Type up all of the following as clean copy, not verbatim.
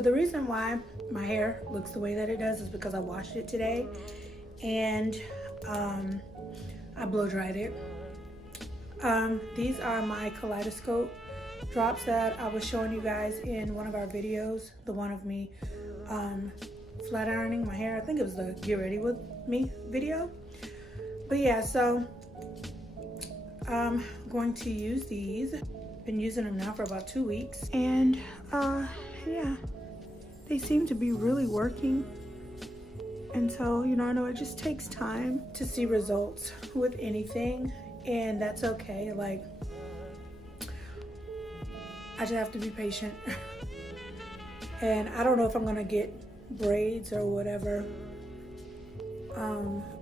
So the reason why my hair looks the way that it does is because I washed it today and I blow dried it. These are my kaleidoscope drops that I was showing you guys in one of our videos, the one of me flat ironing my hair. I think it was the Get Ready With Me video. But yeah, so I'm going to use these. Been using them now for about 2 weeks, and yeah, they seem to be really working. And so, you know, I know it just takes time to see results with anything, and that's okay. Like, I just have to be patient. And I don't know if I'm gonna get braids or whatever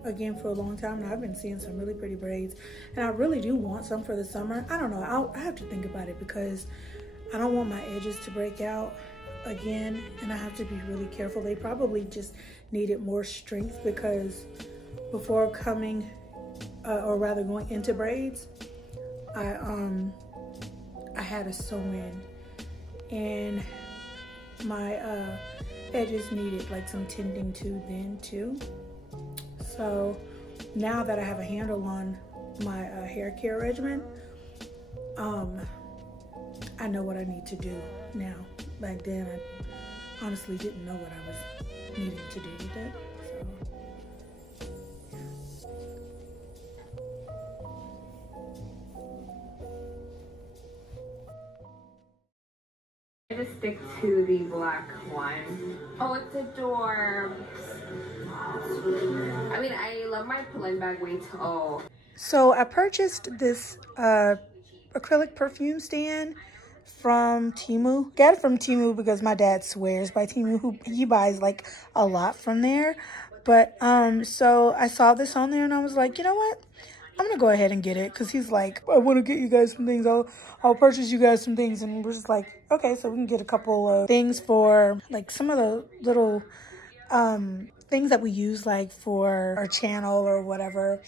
again for a long time now. I've been seeing some really pretty braids, and I really do want some for the summer. I don't know, I have to think about it because I don't want my edges to break out again, and I have to be really careful. They probably just needed more strength because before coming or rather going into braids, I had a sew-in, and my edges needed like some tending to then too. So now that I have a handle on my hair care regimen, I know what I need to do now. Back then, I honestly didn't know what I was needing to do with it. I just stick to the black one. Oh, it's adorbs. I mean, I love my Pull-In bag way too. Oh. So I purchased this acrylic perfume stand from Temu. Got it from Temu because my dad swears by Temu. He buys like a lot from there. But so I saw this on there and I was like, you know what? I'm gonna go ahead and get it, because he's like, I want to get you guys some things. I'll purchase you guys some things. And we're just like, okay, so we can get a couple of things for like some of the little things that we use like for our channel or whatever.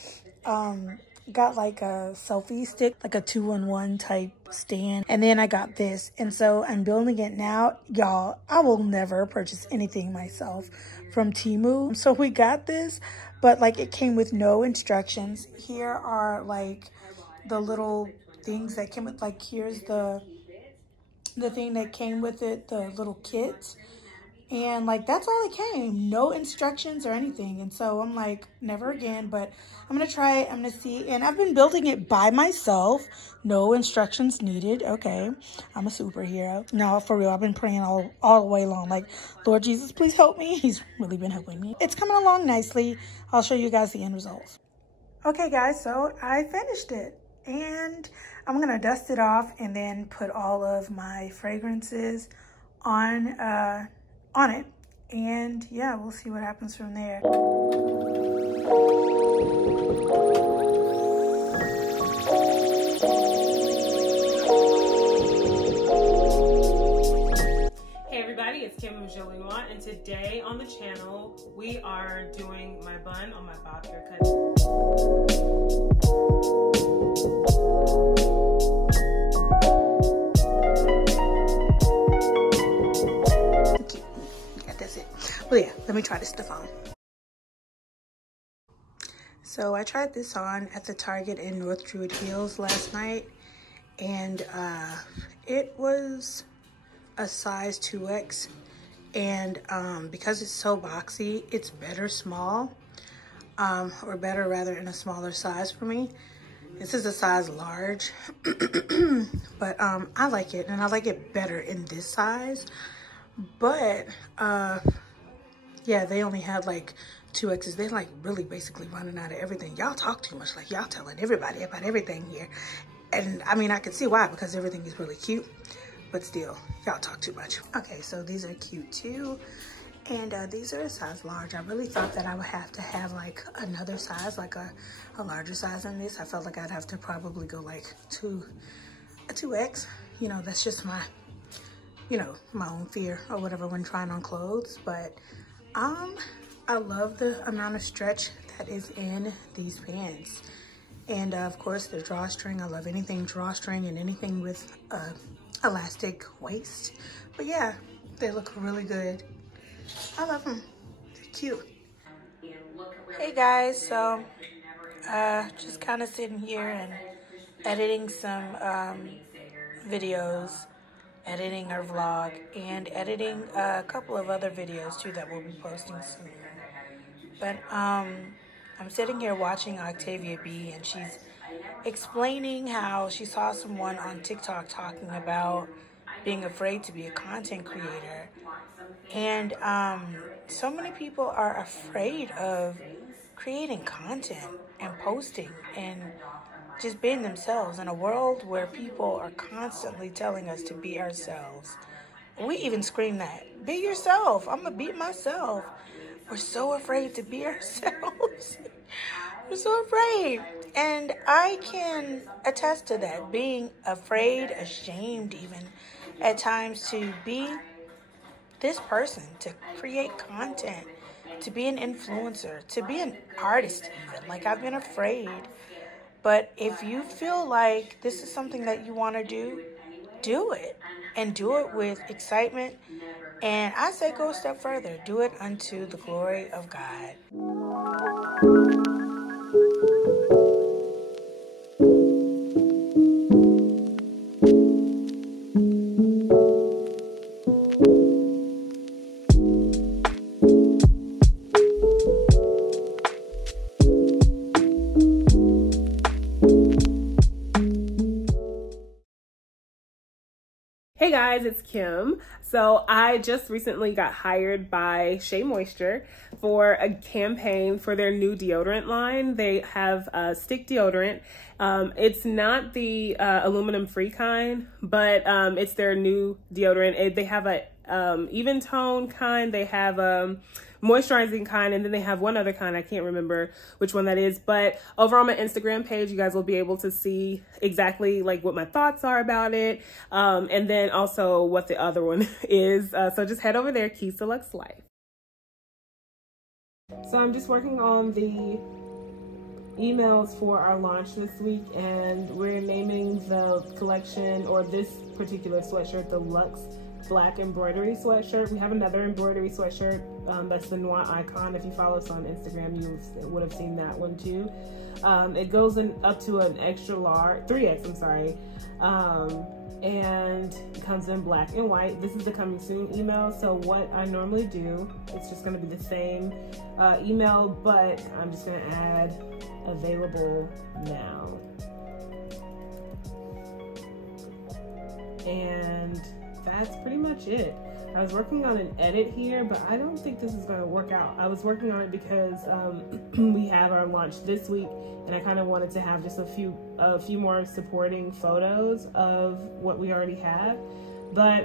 Got like a selfie stick, like a 2-in-1 type stand, and then I got this, and so I'm building it now. Y'all, I will never purchase anything myself from Temu. So we got this, but like it came with no instructions. Here are like the little things that came with, like here's the thing that came with it, the little kit. And like, that's all it came, no instructions or anything. And so I'm like, never again, but I'm gonna try it, I'm gonna see. And I've been building it by myself, no instructions needed. Okay, I'm a superhero. No, for real, I've been praying all the way along, like, Lord Jesus, please help me. He's really been helping me. It's coming along nicely. I'll show you guys the end results. Okay guys, so I finished it, and I'm gonna dust it off and then put all of my fragrances on it, and yeah, we'll see what happens from there. Hey everybody, it's Kim with Jolie Noire, and today on the channel we are doing my bun on my bob haircut. Well, yeah, let me try this stuff on. So I tried this on at the Target in North Druid Hills last night, and it was a size 2X, and because it's so boxy, it's better small, or better rather in a smaller size for me. This is a size large, but I like it, and I like it better in this size. But yeah, they only had like 2Xs. They're like really basically running out of everything. Y'all talk too much, like y'all telling everybody about everything here. And I mean, I can see why, because everything is really cute, but still, y'all talk too much. Okay, so these are cute too. And these are a size large. I really thought that I would have to have like another size, like a larger size than this. I felt like I'd have to probably go like a 2X. You know, that's just my, you know, my own fear or whatever when trying on clothes. But I love the amount of stretch that is in these pants. And of course the drawstring. I love anything drawstring and anything with elastic waist. But yeah, They look really good. I love them. They're cute. Hey guys, so just kind of sitting here and editing some videos, editing our vlog, and editing a couple of other videos too that we'll be posting soon. But I'm sitting here watching Octavia B, and she's explaining how she saw someone on TikTok talking about being afraid to be a content creator. And so many people are afraid of creating content and posting and just being themselves in a world where people are constantly telling us to be ourselves. And we even scream that, be yourself. I'm gonna be myself. We're so afraid to be ourselves. We're so afraid. And I can attest to that, being afraid, ashamed even at times to be this person, to create content, to be an influencer, to be an artist even. Like, I've been afraid. But if you feel like this is something that you want to do it. And do it with excitement. And I say go a step further. Do it unto the glory of God. Hey guys, it's Kim. So I just recently got hired by Shea Moisture for a campaign for their new deodorant line. They have stick deodorant. It's not the aluminum free kind, but it's their new deodorant. They have a even tone kind, they have moisturizing kind, and then they have one other kind. I can't remember which one that is, but over on my Instagram page, you guys will be able to see exactly like what my thoughts are about it, and then also what the other one is. So just head over there, Keys Deluxe Life. So I'm just working on the emails for our launch this week, and we're naming the collection, or this particular sweatshirt, the Luxe Black Embroidery Sweatshirt. We have another embroidery sweatshirt, that's the Noire Icon. If you follow us on Instagram, you would have seen that one too. It goes in up to an extra large, 3X, I'm sorry. And it comes in black and white. This is the coming soon email. So what I normally do, it's just gonna be the same email, but I'm just gonna add available now. And that's pretty much it. I was working on an edit here, but I don't think this is going to work out. I was working on it because we have our launch this week, and I kind of wanted to have just a few more supporting photos of what we already have. But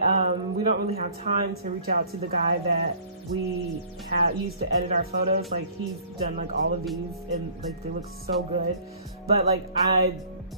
we don't really have time to reach out to the guy that we used to edit our photos. Like, he's done like all of these, and like they look so good. But like, I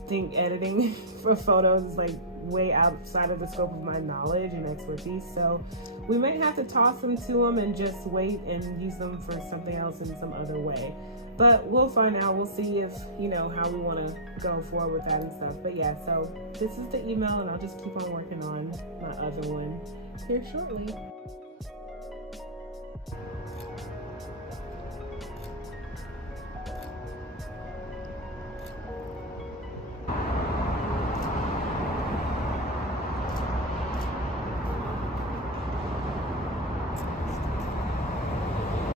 think editing for photos is like way outside of the scope of my knowledge and expertise, so we may have to toss them to them and just wait and use them for something else in some other way. But we'll find out. We'll see if, you know, how we want to go forward with that and stuff. But yeah, so this is the email, and I'll just keep on working on my other one here shortly.